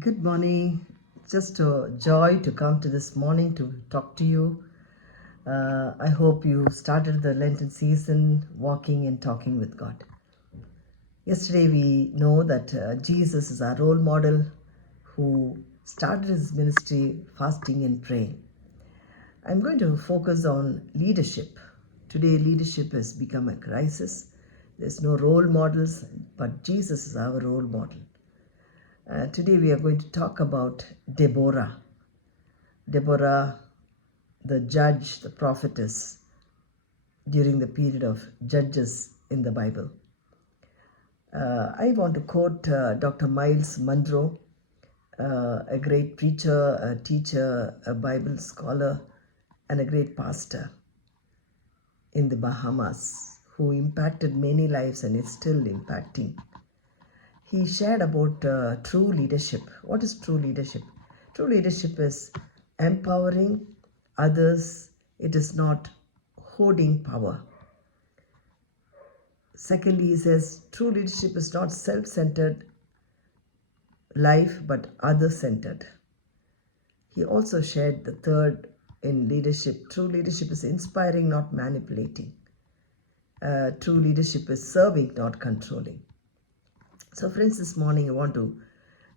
Good morning. Just a joy to come to this morning to talk to you. I hope you started the Lenten season walking and talking with God. Yesterday, we know that Jesus is our role model who started his ministry fasting and praying. I'm going to focus on leadership. Today, leadership has become a crisis. There's no role models, but Jesus is our role model. Today, we are going to talk about Deborah. Deborah, the judge, the prophetess during the period of judges in the Bible. I want to quote Dr. Miles Monroe, a great preacher, a teacher, a Bible scholar, and a great pastor in the Bahamas who impacted many lives and is still impacting. He shared about true leadership. What is true leadership? True leadership is empowering others. It is not hoarding power. Secondly, he says true leadership is not self-centered life but other-centered. He also shared the third in leadership. True leadership is inspiring, not manipulating. True leadership is serving, not controlling. So friends, this morning I want to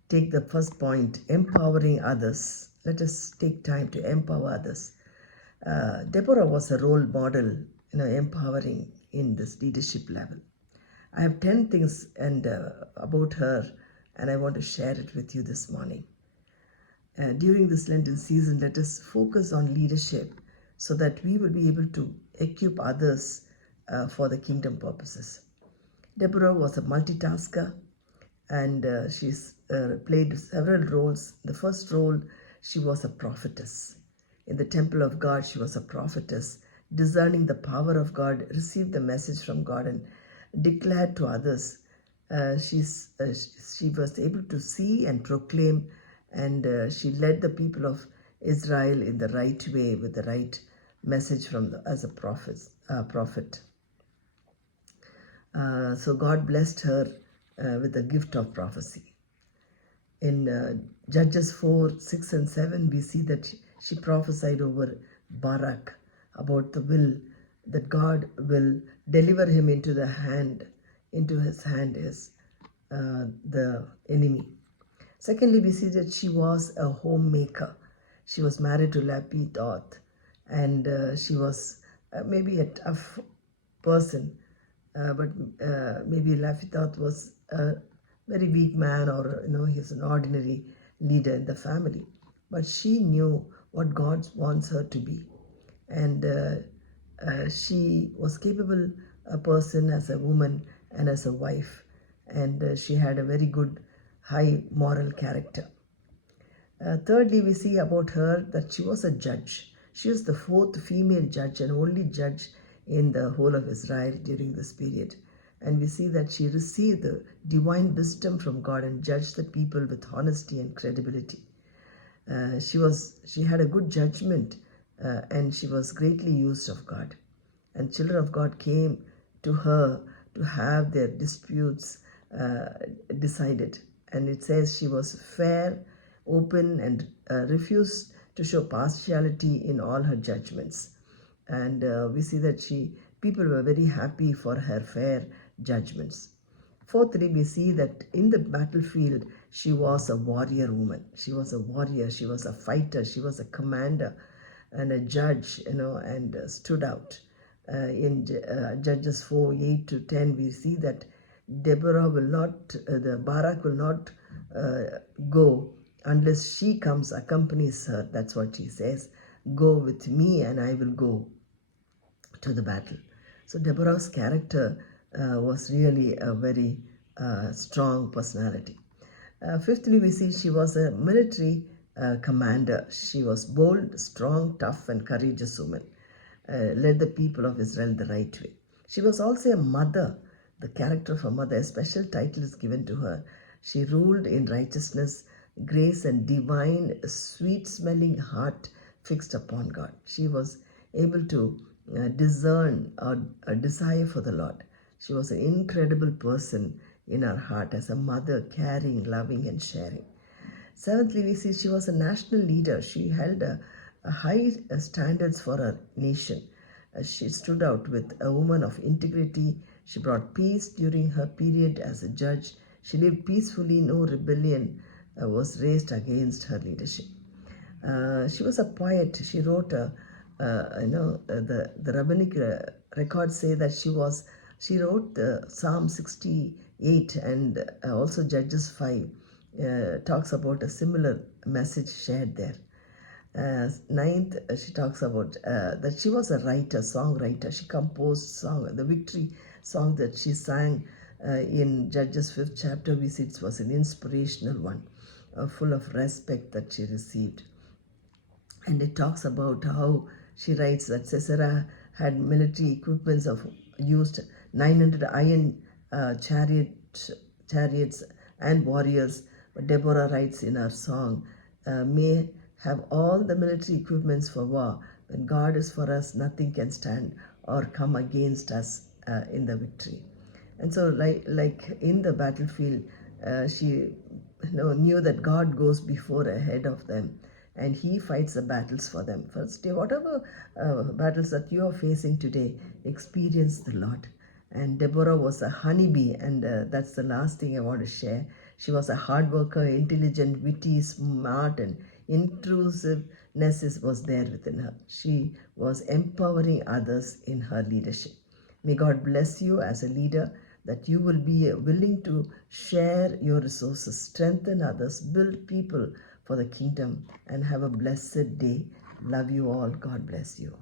take the first point, empowering others. Let us take time to empower others. Deborah was a role model, empowering in this leadership level. I have 10 things about her, and I want to share it with you this morning. During this Lenten season, let us focus on leadership so that we will be able to equip others for the kingdom purposes. Deborah was a multitasker, and she's played several roles. The first role, she was a prophetess. In the temple of God, she was a prophetess, discerning the power of God, received the message from God, and declared to others. She was able to see and proclaim, and she led the people of Israel in the right way with the right message as a prophet. So God blessed her with the gift of prophecy. In Judges 4, 6 and 7, we see that she prophesied over Barak about the will that God will deliver him into his hand is the enemy. Secondly, we see that she was a homemaker. She was married to Lapidoth, and she was maybe a tough person, but maybe Lapidoth was a very weak man, or he's an ordinary leader in the family. But she knew what God wants her to be, and she was capable a person as a woman and as a wife, and she had a very good high moral character. Thirdly, we see about her that she was a judge. She was the fourth female judge and only judge in the whole of Israel during this period. And we see that she received the divine wisdom from God and judged the people with honesty and credibility. She had a good judgment, and she was greatly used of God. And children of God came to her to have their disputes decided. And it says she was fair, open, and refused to show partiality in all her judgments. And we see that people were very happy for her fair judgments. Fourthly, we see that in the battlefield, she was a warrior woman. She was a warrior, she was a fighter, she was a commander and a judge, and stood out. In Judges 4, 8 to 10, we see that Deborah will not, the Barak will not go unless she accompanies her. That's what she says. Go with me and I will go to the battle. So Deborah's character was really a very strong personality. Fifthly, we see she was a military commander. She was bold, strong, tough, and courageous woman. Led the people of Israel the right way. She was also a mother. The character of a mother, a special title is given to her. She ruled in righteousness, grace, and divine, sweet-smelling heart fixed upon God. She was able to discern a desire for the Lord. She was an incredible person in her heart as a mother, caring, loving, and sharing. Seventhly, we see she was a national leader. She held a high standards for her nation. She stood out with a woman of integrity. She brought peace during her period as a judge. She lived peacefully. No rebellion was raised against her leadership. She was a poet. She wrote the rabbinic records say that she wrote the Psalm 68 and also Judges 5 talks about a similar message shared there. Ninth, she talks about that she was a writer, songwriter. She composed song, the victory song that she sang in Judges 5th chapter. We see it was an inspirational one, full of respect that she received. And it talks about how she writes that Sisera had military equipments of used 900 iron chariots and warriors. Deborah writes in her song, may have all the military equipments for war. When God is for us, nothing can stand or come against us in the victory. And so, like in the battlefield, she knew that God goes before ahead of them, and He fights the battles for them. First, whatever battles that you are facing today, experience the Lord. And Deborah was a honeybee, and that's the last thing I want to share. She was a hard worker, intelligent, witty, smart, and intrusiveness was there within her. She was empowering others in her leadership. May God bless you as a leader, that you will be willing to share your resources, strengthen others, build people for the kingdom, and have a blessed day. Love you all. God bless you.